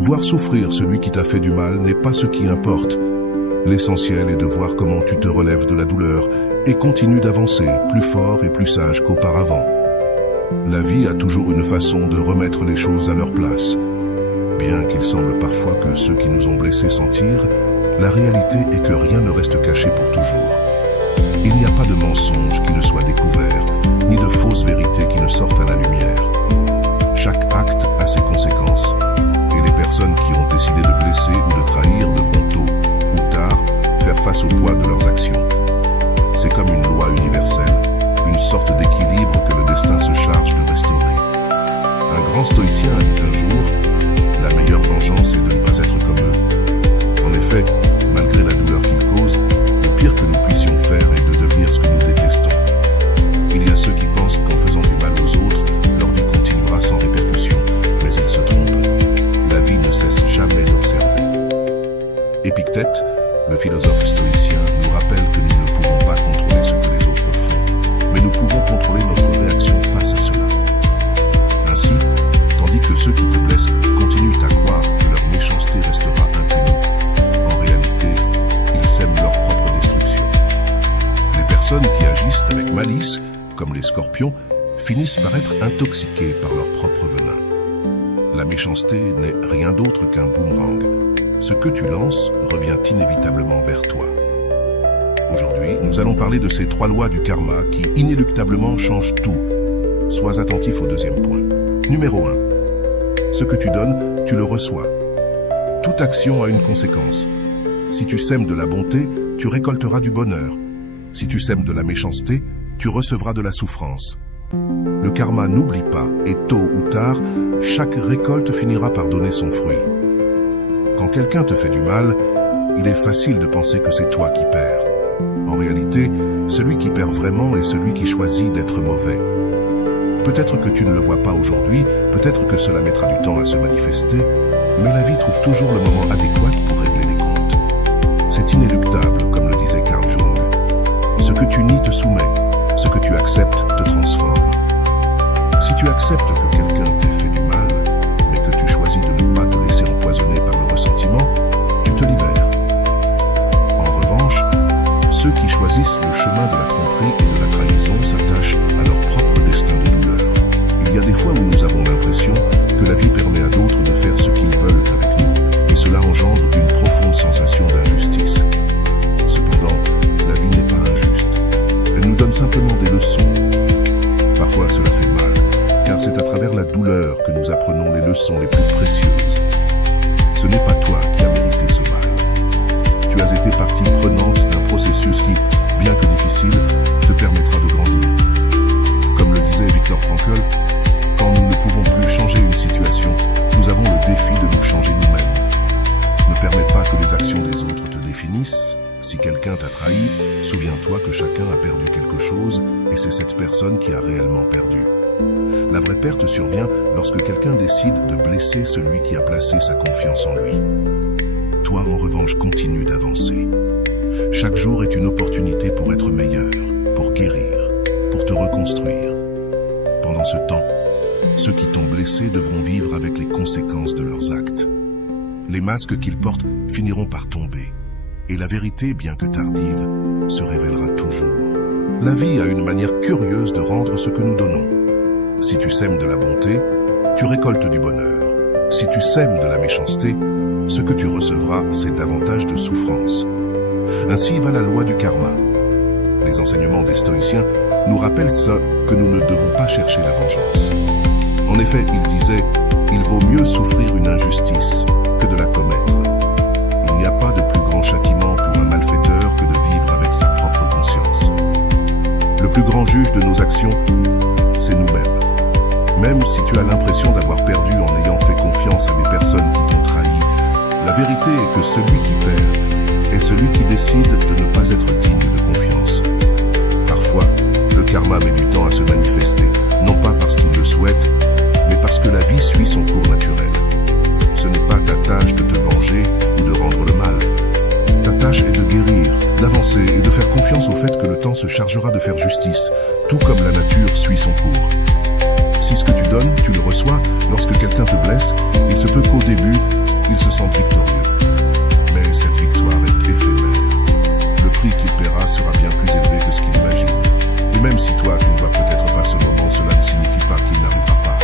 Voir souffrir celui qui t'a fait du mal n'est pas ce qui importe. L'essentiel est de voir comment tu te relèves de la douleur et continues d'avancer plus fort et plus sage qu'auparavant. La vie a toujours une façon de remettre les choses à leur place. Bien qu'il semble parfois que ceux qui nous ont blessés s'en tirent, la réalité est que rien ne reste caché pour toujours. Il n'y a pas de mensonge qui ne soit découvert, ni de fausses vérités qui ne sortent à la lumière. Chaque acte a ses conséquences, et les personnes qui ont décidé de blesser ou de trahir devront tôt ou tard faire face au poids de leurs actions. C'est comme une loi universelle, une sorte d'équilibre que le destin se charge de restaurer. Un grand stoïcien a dit un jour, la meilleure vengeance est de ne pas être comme eux. En effet, malgré la douleur qu'ils causent, le pire que nous puissions faire est de devenir ce que nous détestons. Il y a ceux qui pensent qu'en faisant du mal aux autres, leur vie continuera sans répercussion, mais ils se trompent. La vie ne cesse jamais d'observer. Épictète, le philosophe stoïcien, nous rappelle que nous ne pouvons pas contrôler ce que les autres font, mais nous pouvons contrôler notre réaction face à cela. Ainsi, tandis que ceux qui te blessent continuent à croire que leur méchanceté restera impunie, en réalité, ils sèment leur propre destruction. Les personnes qui agissent avec malice, comme les scorpions, finissent par être intoxiquées par leur propre venin. La méchanceté n'est rien d'autre qu'un boomerang. Ce que tu lances revient inévitablement vers toi. Aujourd'hui, nous allons parler de ces 3 lois du karma qui inéluctablement changent tout. Sois attentif au deuxième point. Numéro 1. Ce que tu donnes, tu le reçois. Toute action a une conséquence. Si tu sèmes de la bonté, tu récolteras du bonheur. Si tu sèmes de la méchanceté, tu recevras de la souffrance. Le karma n'oublie pas, et tôt ou tard, chaque récolte finira par donner son fruit. Quand quelqu'un te fait du mal, il est facile de penser que c'est toi qui perds. En réalité, celui qui perd vraiment est celui qui choisit d'être mauvais. Peut-être que tu ne le vois pas aujourd'hui, peut-être que cela mettra du temps à se manifester, mais la vie trouve toujours le moment adéquat pour régler les comptes. C'est inéluctable, comme le disait Carl Jung. Ce que tu nies te soumet, ce que tu acceptes te transforme. Si tu acceptes que quelqu'un t'ait fait du mal, mais que tu choisis de ne pas te laisser empoisonner par le ressentiment, tu te libères. En revanche, ceux qui choisissent le chemin de la tromperie et de la trahison s'attachent à leur propre destin de douleur. Il y a des fois où nous avons l'impression que la vie permet à d'autres de faire ce qu'ils veulent avec nous, et cela engendre une profonde sensation d'injustice. Cependant, la vie n'est pas injuste. Elle nous donne simplement des leçons. Parfois, cela fait mal, car c'est à travers la douleur que nous apprenons les leçons les plus précieuses. Ce n'est pas toi qui as mérité ce mal. Tu as été partie prenante d'un processus qui, bien que difficile, te permettra de grandir. Comme le disait Viktor Frankl, quand nous ne pouvons plus changer une situation, nous avons le défi de nous changer nous-mêmes. Ne permets pas que les actions des autres te définissent. Si quelqu'un t'a trahi, souviens-toi que chacun a perdu quelque chose et c'est cette personne qui a réellement perdu. La vraie perte survient lorsque quelqu'un décide de blesser celui qui a placé sa confiance en lui. Toi, en revanche, continue d'avancer. Chaque jour est une opportunité pour être meilleur, pour guérir, pour te reconstruire. Pendant ce temps, ceux qui t'ont blessé devront vivre avec les conséquences de leurs actes. Les masques qu'ils portent finiront par tomber. Et la vérité, bien que tardive, se révélera toujours. La vie a une manière curieuse de rendre ce que nous donnons. Si tu sèmes de la bonté, tu récoltes du bonheur. Si tu sèmes de la méchanceté, ce que tu recevras, c'est davantage de souffrance. Ainsi va la loi du karma. Les enseignements des stoïciens nous rappellent ça, que nous ne devons pas chercher la vengeance. En effet, ils disaient, il vaut mieux souffrir une injustice que de la commettre. Il n'y a pas de plus grand châtiment pour un malfaiteur que de vivre avec sa propre conscience. Le plus grand juge de nos actions, c'est nous-mêmes. Même si tu as l'impression d'avoir perdu en ayant fait confiance à des personnes qui t'ont trahi, la vérité est que celui qui perd est celui qui décide de ne pas être digne de confiance. Parfois, le karma met du temps à se manifester, non pas parce qu'il le souhaite, mais parce que la vie suit son cours naturel. Ce n'est pas ta tâche de te venger ou de rendre le mal. Ta tâche est de guérir, d'avancer et de faire confiance au fait que le temps se chargera de faire justice, tout comme la nature suit son cours. Si ce que tu donnes, tu le reçois, lorsque quelqu'un te blesse, il se peut qu'au début, Ils se sentent victorieux. Mais cette victoire est éphémère. Le prix qu'il paiera sera bien plus élevé que ce qu'il imagine. Et même si toi, tu ne vois peut-être pas ce moment, cela ne signifie pas qu'il n'arrivera pas.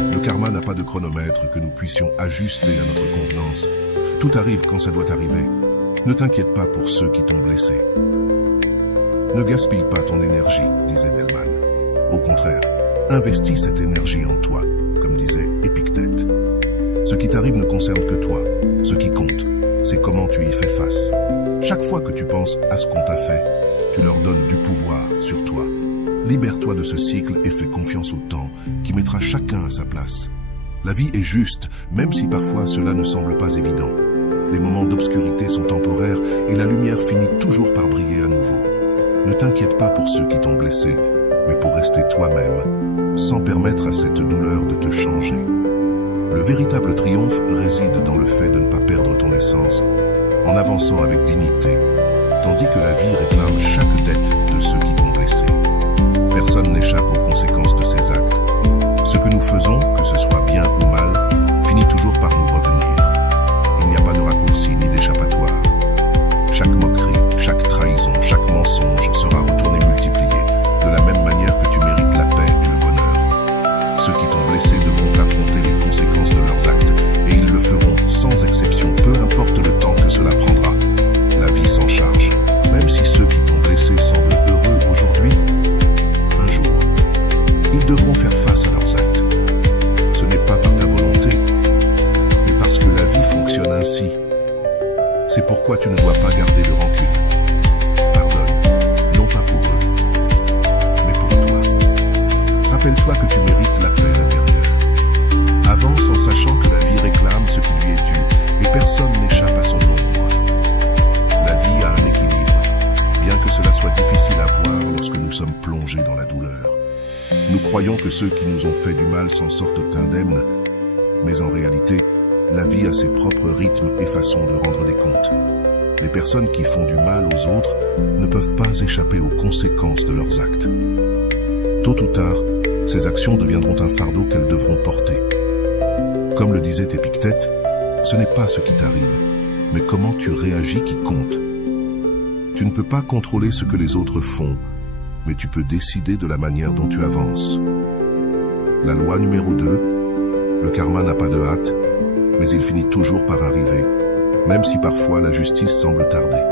Le karma n'a pas de chronomètre que nous puissions ajuster à notre convenance. Tout arrive quand ça doit arriver. Ne t'inquiète pas pour ceux qui t'ont blessé. Ne gaspille pas ton énergie, disait Delman. Au contraire, investis cette énergie en toi, comme disait Épictète. Ce qui t'arrive ne concerne que toi. Ce qui compte, c'est comment tu y fais face. Chaque fois que tu penses à ce qu'on t'a fait, tu leur donnes du pouvoir sur toi. Libère-toi de ce cycle et fais confiance au temps qui mettra chacun à sa place. La vie est juste, même si parfois cela ne semble pas évident. Les moments d'obscurité sont temporaires et la lumière finit toujours par briller à nouveau. Ne t'inquiète pas pour ceux qui t'ont blessé, mais pour rester toi-même, sans permettre à cette douleur de te changer. Le véritable triomphe réside dans le fait de ne pas perdre ton essence, en avançant avec dignité, tandis que la vie réclame chaque dette de ceux qui t'ont blessé. Personne n'échappe aux conséquences de ses actes. Ce que nous faisons, que ce soit bien ou mal, finit toujours par nous revenir. Il n'y a pas de raccourci ni d'échappatoire. Chaque moquerie, chaque trahison, chaque mensonge sera retourné multiplié, de la même manière que tu mérites la paix et le bonheur. Ceux qui t'ont blessé devront affronter les conséquences de leurs actes, et ils le feront sans exception, peu importe le temps que cela prendra. La vie s'en charge. Même si ceux qui t'ont blessé semblent heureux aujourd'hui, un jour, ils devront faire face à leurs actes. Ce n'est pas par ta volonté, mais parce que la vie fonctionne ainsi. C'est pourquoi tu ne dois pas garder de rancune. Pardonne, non pas pour eux, mais pour toi. Rappelle-toi que tu mérites la paix intérieure. Avance en sachant que la vie réclame ce qui lui est dû, et personne n'échappe à son ombre. La vie a un équilibre, bien que cela soit difficile à voir lorsque nous sommes plongés dans la douleur. Nous croyons que ceux qui nous ont fait du mal s'en sortent indemnes, mais en réalité, la vie a ses propres rythmes et façons de rendre des comptes. Les personnes qui font du mal aux autres ne peuvent pas échapper aux conséquences de leurs actes. Tôt ou tard, ces actions deviendront un fardeau qu'elles devront porter. Comme le disait Épictète, ce n'est pas ce qui t'arrive, mais comment tu réagis qui compte. Tu ne peux pas contrôler ce que les autres font, mais tu peux décider de la manière dont tu avances. La loi numéro 2, le karma n'a pas de hâte, mais il finit toujours par arriver, même si parfois la justice semble tarder.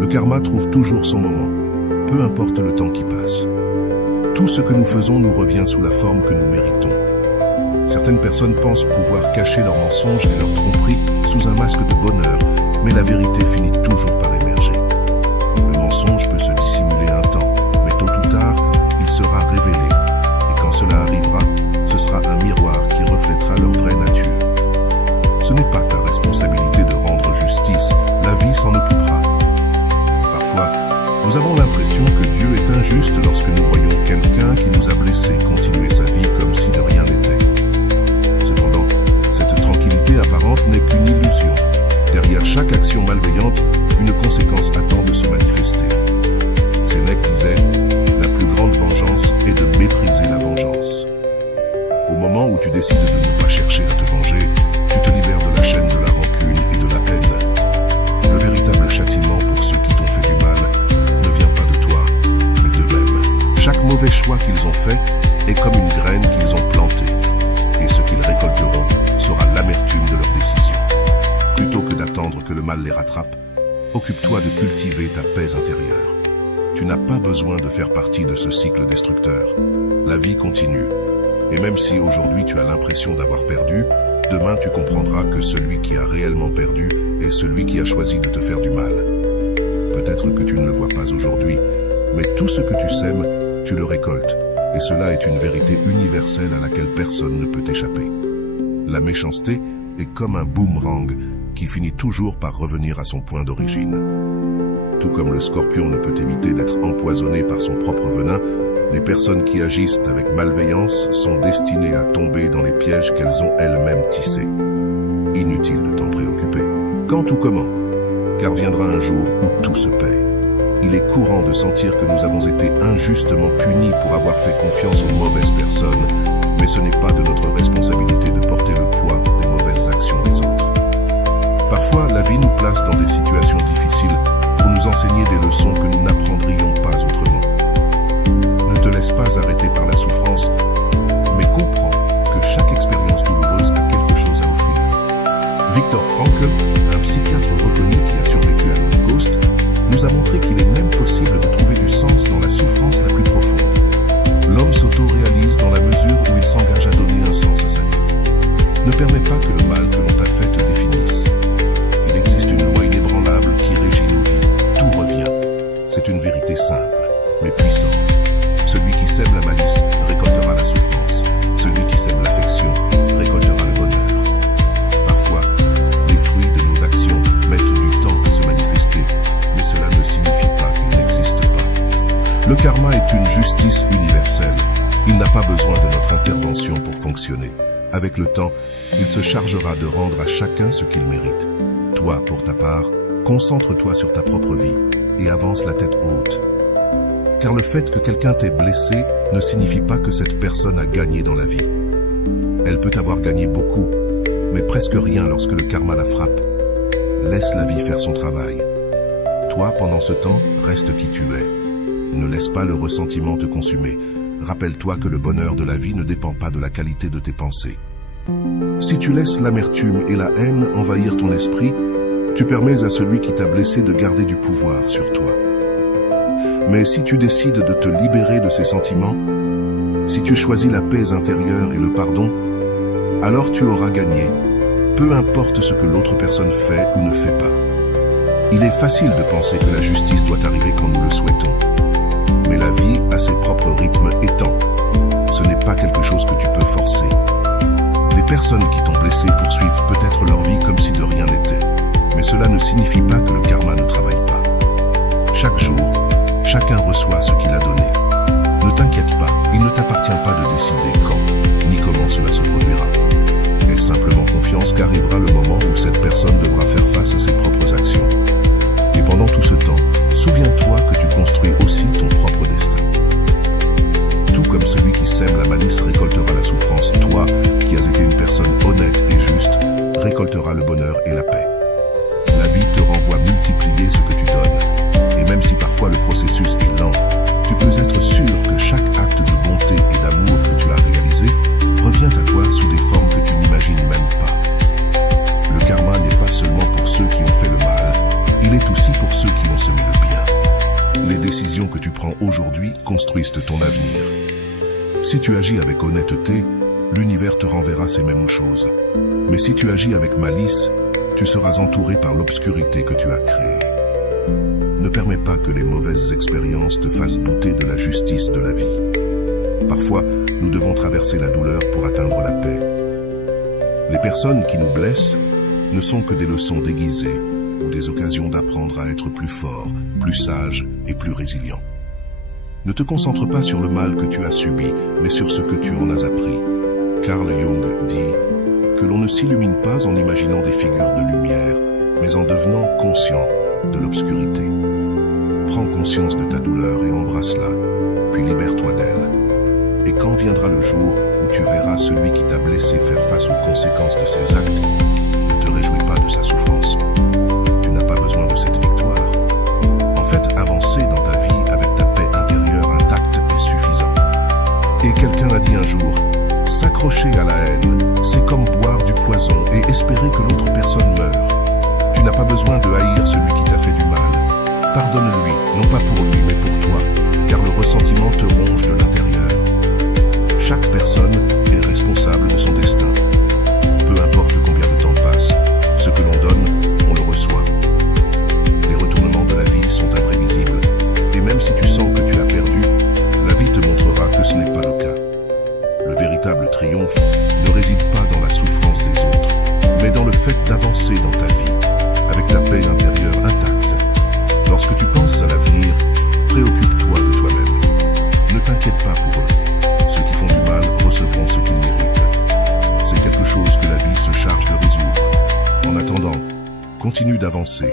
Le karma trouve toujours son moment, peu importe le temps qui passe. Tout ce que nous faisons nous revient sous la forme que nous méritons. Certaines personnes pensent pouvoir cacher leurs mensonges et leurs tromperies sous un masque de bonheur, mais la vérité finit toujours par émerger. Le mensonge peut se dissimuler un temps, mais tôt ou tard, il sera révélé. Et quand cela arrivera, ce sera un miroir qui reflètera leur vraie nature. Ce n'est pas ta responsabilité de rendre justice, la vie s'en occupera. Parfois, nous avons l'impression que Dieu est injuste lorsque nous voyons quelqu'un qui nous a blessés continuer sa vie comme si de rien n'était. Cependant, cette tranquillité apparente n'est qu'une illusion. Derrière chaque action malveillante, une conséquence attend de se manifester. Sénèque disait « La plus grande vengeance est de mépriser la vengeance ». Au moment où tu décides de ne pas chercher à te venger, tu te libères de la chaîne de la rancune et de la haine. Le véritable châtiment pour ceux qui t'ont fait du mal ne vient pas de toi, mais d'eux-mêmes. Chaque mauvais choix qu'ils ont fait est comme une graine qu'ils ont plantée, et ce qu'ils récolteront sera l'amertume de leur décision. Plutôt que d'attendre que le mal les rattrape, occupe-toi de cultiver ta paix intérieure. Tu n'as pas besoin de faire partie de ce cycle destructeur. La vie continue. Et même si aujourd'hui tu as l'impression d'avoir perdu, demain tu comprendras que celui qui a réellement perdu est celui qui a choisi de te faire du mal. Peut-être que tu ne le vois pas aujourd'hui, mais tout ce que tu sèmes, tu le récoltes. Et cela est une vérité universelle à laquelle personne ne peut échapper. La méchanceté est comme un boomerang qui finit toujours par revenir à son point d'origine. Tout comme le scorpion ne peut éviter d'être empoisonné par son propre venin, les personnes qui agissent avec malveillance sont destinées à tomber dans les pièges qu'elles ont elles-mêmes tissés. Inutile de t'en préoccuper. Quand ou comment? Car viendra un jour où tout se paie. Il est courant de sentir que nous avons été injustement punis pour avoir fait confiance aux mauvaises personnes, mais ce n'est pas de notre responsabilité de porter le poids des mauvaises actions des autres. Parfois, la vie nous place dans des situations difficiles pour nous enseigner des leçons que nous n'apprendrions pas autrement. Ne te laisse pas arrêter par la souffrance, mais comprends que chaque expérience douloureuse a quelque chose à offrir. Viktor Frankl, un psychiatre reconnu qui a survécu à l'Holocauste, nous a montré qu'il est même possible de trouver du sens dans la souffrance la plus profonde. L'homme s'auto-réalise dans la mesure où il s'engage à donner un sens à sa vie. Ne permets pas que le mal que l'on t'a fait te définisse. Il existe une loi inébranlable qui régit nos vies. Tout revient. C'est une vérité simple, mais puissante. Celui qui sème la malice récoltera la souffrance. Celui qui sème l'affection récoltera le bonheur. Parfois, les fruits de nos actions mettent du temps à se manifester, mais cela ne signifie pas qu'ils n'existent pas. Le karma est une justice universelle. Il n'a pas besoin de notre intervention pour fonctionner. Avec le temps, il se chargera de rendre à chacun ce qu'il mérite. Toi, pour ta part, concentre-toi sur ta propre vie et avance la tête haute. Car le fait que quelqu'un t'ait blessé ne signifie pas que cette personne a gagné dans la vie. Elle peut avoir gagné beaucoup, mais presque rien lorsque le karma la frappe. Laisse la vie faire son travail. Toi, pendant ce temps, reste qui tu es. Ne laisse pas le ressentiment te consumer. Rappelle-toi que le bonheur de la vie ne dépend pas de la qualité de tes pensées. Si tu laisses l'amertume et la haine envahir ton esprit, tu permets à celui qui t'a blessé de garder du pouvoir sur toi. Mais si tu décides de te libérer de ces sentiments, si tu choisis la paix intérieure et le pardon, alors tu auras gagné, peu importe ce que l'autre personne fait ou ne fait pas. Il est facile de penser que la justice doit arriver quand nous le souhaitons. Mais la vie a ses propres rythmes et temps. Ce n'est pas quelque chose que tu peux forcer. Les personnes qui t'ont blessé poursuivent peut-être leur vie comme si de rien n'était. Mais cela ne signifie pas que le karma ne travaille pas. Chaque jour, chacun reçoit ce qu'il a donné. Ne t'inquiète pas, il ne t'appartient pas de décider quand, ni comment cela se produira. Aie simplement confiance qu'arrivera le moment où cette personne devra faire face à ses propres actions. Et pendant tout ce temps, souviens-toi que tu construis aussi ton propre destin. Tout comme celui qui sème la malice récoltera la souffrance, toi, qui as été une personne honnête et juste, récolteras le bonheur et la paix. La vie te renvoie multiplier ce que tu donnes. Et même si parfois le processus est lent, tu peux être sûr que chaque acte de bonté et d'amour que tu as réalisé revient à toi sous des formes que tu n'imagines même pas. Le karma n'est pas seulement pour ceux qui ont fait le mal, il est aussi pour ceux qui ont semé le bien. Les décisions que tu prends aujourd'hui construisent ton avenir. Si tu agis avec honnêteté, l'univers te renverra ces mêmes choses. Mais si tu agis avec malice, tu seras entouré par l'obscurité que tu as créée. Ne permets pas que les mauvaises expériences te fassent douter de la justice de la vie. Parfois, nous devons traverser la douleur pour atteindre la paix. Les personnes qui nous blessent ne sont que des leçons déguisées ou des occasions d'apprendre à être plus fort, plus sage et plus résilient. Ne te concentre pas sur le mal que tu as subi, mais sur ce que tu en as appris. Carl Jung dit que l'on ne s'illumine pas en imaginant des figures de lumière, mais en devenant conscient de l'obscurité. Prends conscience de ta douleur et embrasse-la, puis libère-toi d'elle. Et quand viendra le jour où tu verras celui qui t'a blessé faire face aux conséquences de ses actes, ne te réjouis pas de sa souffrance. Tu n'as pas besoin de cette victoire. En fait, avancer dans ta vie avec ta paix intérieure intacte est suffisant. Et quelqu'un a dit un jour, s'accrocher à la haine, c'est comme boire du poison et espérer que l'autre personne meure. Tu n'as pas besoin de haïr celui qui t'a fait du mal. Pardonne-lui, non pas pour lui, mais pour toi, car le ressentiment te ronge de l'intérieur. Chaque personne est responsable de son destin. Peu importe combien de temps passe, ce que l'on donne, on le reçoit. Les retournements de la vie sont imprévisibles, et même si tu sens que tu as perdu, la vie te montrera que ce n'est pas le cas. Le véritable triomphe ne réside pas dans la souffrance des autres, mais dans le fait d'avancer dans ta vie, avec ta paix intérieure intacte. Lorsque tu penses à l'avenir, préoccupe-toi de toi-même. Ne t'inquiète pas pour eux. Ceux qui font du mal recevront ce qu'ils méritent. C'est quelque chose que la vie se charge de résoudre. En attendant, continue d'avancer,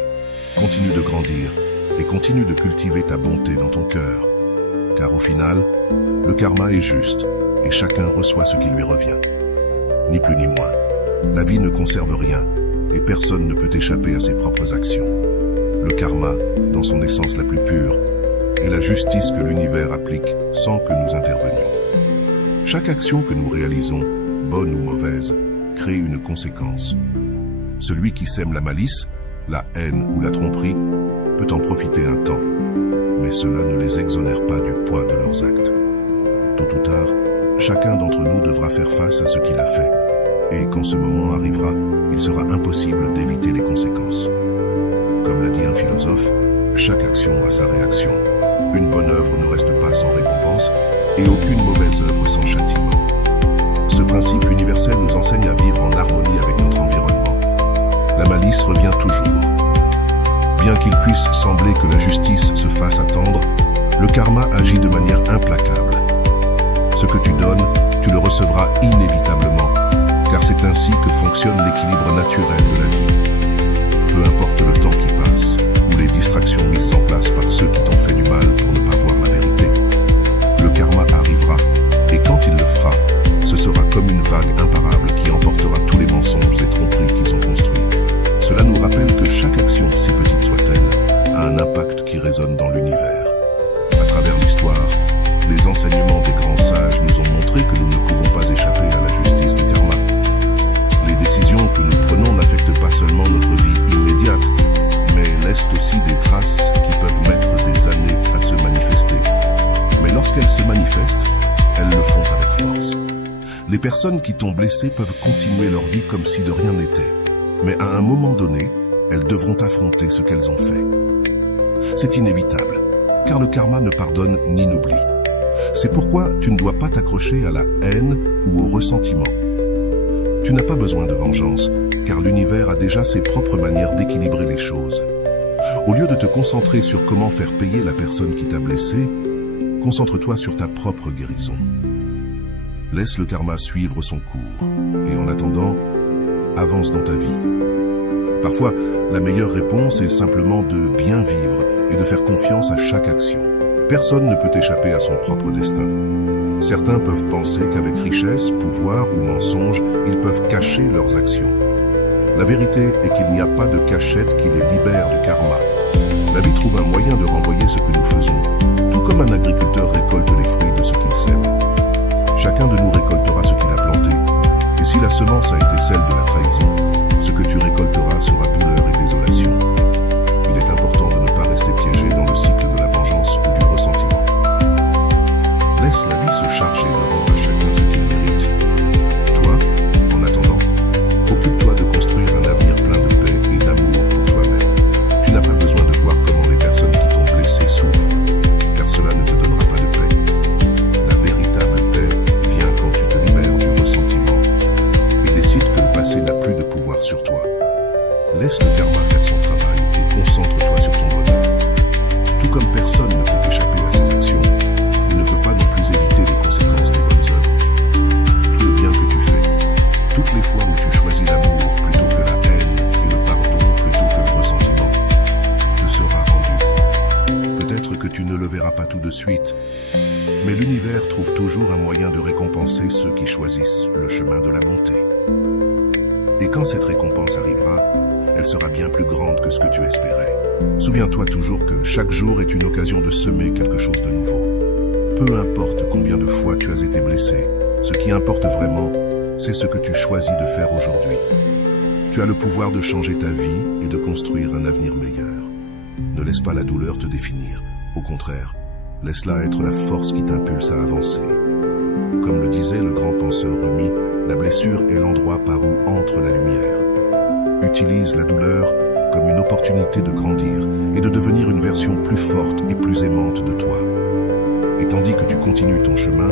continue de grandir et continue de cultiver ta bonté dans ton cœur. Car au final, le karma est juste et chacun reçoit ce qui lui revient. Ni plus ni moins. La vie ne conserve rien, et personne ne peut échapper à ses propres actions. Le karma, dans son essence la plus pure, est la justice que l'univers applique sans que nous intervenions. Chaque action que nous réalisons, bonne ou mauvaise, crée une conséquence. Celui qui sème la malice, la haine ou la tromperie peut en profiter un temps, mais cela ne les exonère pas du poids de leurs actes. Tôt ou tard, chacun d'entre nous devra faire face à ce qu'il a fait, et quand ce moment arrivera, il sera impossible d'éviter les conséquences. Comme l'a dit un philosophe, chaque action a sa réaction. Une bonne œuvre ne reste pas sans récompense, et aucune mauvaise œuvre sans châtiment. Ce principe universel nous enseigne à vivre en harmonie avec notre environnement. La malice revient toujours. Bien qu'il puisse sembler que la justice se fasse attendre, le karma agit de manière implacable. Ce que tu donnes, tu le recevras inévitablement, car c'est ainsi que fonctionne l'équilibre naturel de la vie. Peu importe le temps qui passe, ou les distractions mises en place par ceux qui t'ont fait du mal pour ne pas voir la vérité, le karma arrivera, et quand il le fera, ce sera comme une vague imparable qui emportera tous les mensonges et tromperies qu'ils ont construits. Cela nous rappelle que chaque action, si petite soit-elle, a un impact qui résonne dans l'univers. À travers l'histoire, les enseignements des grands sages nous ont montré que nous ne pouvons pas échapper à la justice du karma. Les décisions que nous prenons n'affectent pas seulement notre vie immédiate, mais laissent aussi des traces qui peuvent mettre des années à se manifester. Mais lorsqu'elles se manifestent, elles le font avec force. Les personnes qui t'ont blessé peuvent continuer leur vie comme si de rien n'était. Mais à un moment donné, elles devront affronter ce qu'elles ont fait. C'est inévitable, car le karma ne pardonne ni n'oublie. C'est pourquoi tu ne dois pas t'accrocher à la haine ou au ressentiment. Tu n'as pas besoin de vengeance, car l'univers a déjà ses propres manières d'équilibrer les choses. Au lieu de te concentrer sur comment faire payer la personne qui t'a blessé, concentre-toi sur ta propre guérison. Laisse le karma suivre son cours, et en attendant, avance dans ta vie. Parfois, la meilleure réponse est simplement de bien vivre et de faire confiance à chaque action. Personne ne peut échapper à son propre destin. Certains peuvent penser qu'avec richesse, pouvoir ou mensonge, ils peuvent cacher leurs actions. La vérité est qu'il n'y a pas de cachette qui les libère du karma. La vie trouve un moyen de renvoyer ce que nous faisons, tout comme un agriculteur récolte les fruits de ce qu'il sème. Chacun de nous récoltera ce qu'il a planté. Et si la semence a été celle de la trahison, ce que tu récolteras sera douleur et désolation. Il est important de ne pas rester piégé dans le cycle de la vengeance ou du ressentiment. Laisse la vie se charger de rendre à chacun ce qu'il mérite. Toi, en attendant, occupe-toi de construire un avenir plein de paix et d'amour pour toi-même. Tu n'as pas besoin de voir comment les personnes qui t'ont blessé souffrent, car cela ne te donnera pas de paix. La véritable paix vient quand tu te libères du ressentiment et décides que le passé n'a plus de pouvoir sur toi. Laisse le karma faire son travail et concentre-toi sur ton bonheur. Tout comme personne ne peut échapper à ses actions, il ne peut pas non plus éviter les conséquences des bonnes œuvres. Tout le bien que tu fais, toutes les fois où tu choisis l'amour plutôt que la haine et le pardon plutôt que le ressentiment, te sera rendu. Peut-être que tu ne le verras pas tout de suite, mais l'univers trouve toujours un moyen de récompenser ceux qui choisissent le chemin de la bonté. Et quand cette récompense arrivera, elle sera bien plus grande que ce que tu espérais. Souviens-toi toujours que chaque jour est une occasion de semer quelque chose de nouveau. Peu importe combien de fois tu as été blessé, ce qui importe vraiment, c'est ce que tu choisis de faire aujourd'hui. Tu as le pouvoir de changer ta vie et de construire un avenir meilleur. Ne laisse pas la douleur te définir. Au contraire, laisse-la être la force qui t'impulse à avancer. Comme le disait le grand penseur Rumi, la blessure est l'endroit par où entre la lumière. Utilise la douleur comme une opportunité de grandir et de devenir une version plus forte et plus aimante de toi. Et tandis que tu continues ton chemin,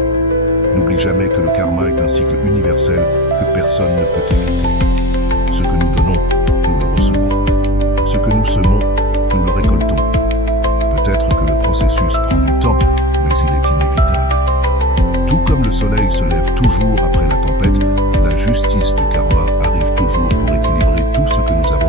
n'oublie jamais que le karma est un cycle universel que personne ne peut éviter. Ce que nous donnons, nous le recevons. Ce que nous semons, nous le récoltons. Peut-être que le processus prend du temps, mais il est inévitable. Tout comme le soleil se lève toujours après la tempête, la justice du karma arrive toujours pour équilibrer tout ce que nous avons